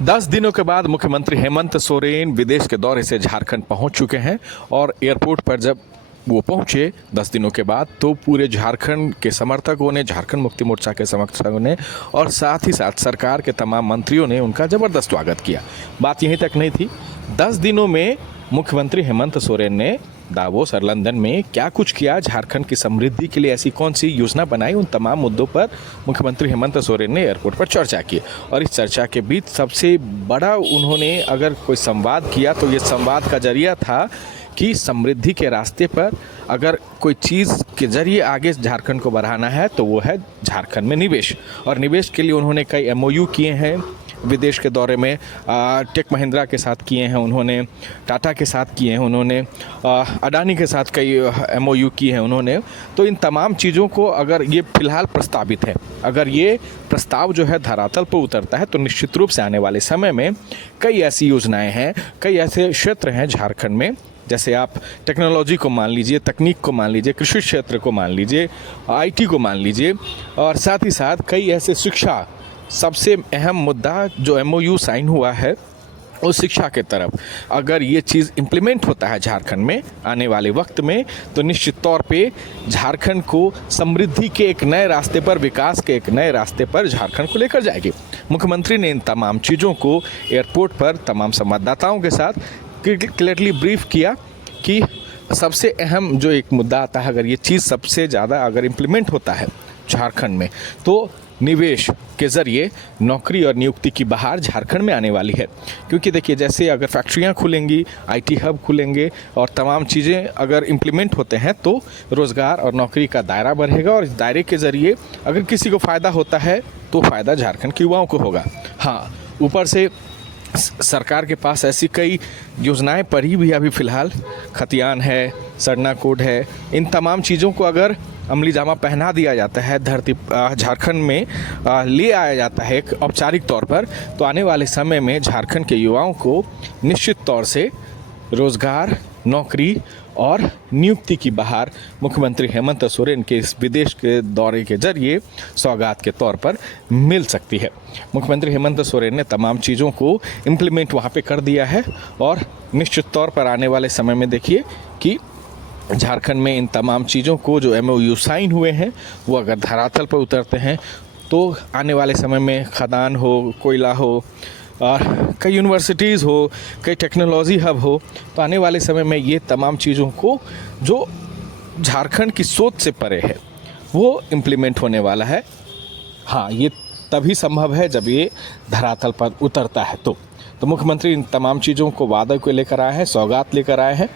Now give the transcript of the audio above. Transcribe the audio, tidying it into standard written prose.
10 दिनों के बाद मुख्यमंत्री हेमंत सोरेन विदेश के दौरे से झारखंड पहुंच चुके हैं और एयरपोर्ट पर जब वो पहुंचे 10 दिनों के बाद तो पूरे झारखंड के समर्थकों ने, झारखंड मुक्ति मोर्चा के समर्थकों ने और साथ ही साथ सरकार के तमाम मंत्रियों ने उनका ज़बरदस्त स्वागत किया। बात यहीं तक नहीं थी, 10 दिनों में मुख्यमंत्री हेमंत सोरेन ने दावोस और लंदन में क्या कुछ किया, झारखंड की समृद्धि के लिए ऐसी कौन सी योजना बनाई, उन तमाम मुद्दों पर मुख्यमंत्री हेमंत सोरेन ने एयरपोर्ट पर चर्चा की। और इस चर्चा के बीच सबसे बड़ा उन्होंने अगर कोई संवाद किया तो ये संवाद का जरिया था कि समृद्धि के रास्ते पर अगर कोई चीज़ के जरिए आगे झारखंड को बढ़ाना है तो वो है झारखंड में निवेश। और निवेश के लिए उन्होंने कई एमओयू किए हैं विदेश के दौरे में। टेक महिंद्रा के साथ किए हैं उन्होंने, टाटा के साथ किए हैं उन्होंने, अडानी के साथ कई एमओयू किए हैं उन्होंने। तो इन तमाम चीज़ों को अगर ये फ़िलहाल प्रस्तावित है, अगर ये प्रस्ताव जो है धरातल पर उतरता है तो निश्चित रूप से आने वाले समय में कई ऐसी योजनाएं हैं, कई ऐसे क्षेत्र हैं झारखंड में, जैसे आप टेक्नोलॉजी को मान लीजिए, तकनीक को मान लीजिए, कृषि क्षेत्र को मान लीजिए, आईटी को मान लीजिए, और साथ ही साथ कई ऐसे शिक्षा, सबसे अहम मुद्दा जो एमओयू साइन हुआ है उस शिक्षा के तरफ अगर ये चीज़ इम्प्लीमेंट होता है झारखंड में आने वाले वक्त में तो निश्चित तौर पे झारखंड को समृद्धि के एक नए रास्ते पर, विकास के एक नए रास्ते पर झारखंड को लेकर जाएगी। मुख्यमंत्री ने इन तमाम चीज़ों को एयरपोर्ट पर तमाम संवाददाताओं के साथ क्लियरली ब्रीफ किया कि सबसे अहम जो एक मुद्दा आता है, अगर ये चीज़ सबसे ज़्यादा अगर इम्प्लीमेंट होता है झारखंड में तो निवेश के ज़रिए नौकरी और नियुक्ति की बहार झारखंड में आने वाली है। क्योंकि देखिए, जैसे अगर फैक्ट्रियां खुलेंगी, आईटी हब खुलेंगे और तमाम चीज़ें अगर इम्प्लीमेंट होते हैं तो रोज़गार और नौकरी का दायरा बढ़ेगा और इस दायरे के ज़रिए अगर किसी को फ़ायदा होता है तो फ़ायदा झारखंड के युवाओं को होगा। हाँ, ऊपर से सरकार के पास ऐसी कई योजनाएं पड़ी भी अभी फ़िलहाल, खतियान है, सरना कोड है, इन तमाम चीज़ों को अगर अमली जामा पहना दिया जाता है, धरती झारखंड में ले आया जाता है एक औपचारिक तौर पर, तो आने वाले समय में झारखंड के युवाओं को निश्चित तौर से रोज़गार, नौकरी और नियुक्ति की बहार मुख्यमंत्री हेमंत सोरेन के इस विदेश के दौरे के जरिए सौगात के तौर पर मिल सकती है। मुख्यमंत्री हेमंत सोरेन ने तमाम चीज़ों को इम्प्लीमेंट वहाँ पे कर दिया है और निश्चित तौर पर आने वाले समय में देखिए कि झारखंड में इन तमाम चीज़ों को जो एमओयू साइन हुए हैं वो अगर धरातल पर उतरते हैं तो आने वाले समय में खदान हो, कोयला हो और कई यूनिवर्सिटीज़ हो, कई टेक्नोलॉजी हब हो, तो आने वाले समय में ये तमाम चीज़ों को जो झारखंड की सोच से परे है वो इम्प्लीमेंट होने वाला है। हाँ, ये तभी संभव है जब ये धरातल पर उतरता है। तो मुख्यमंत्री इन तमाम चीज़ों को वादा को लेकर आए हैं, सौगात लेकर आए हैं।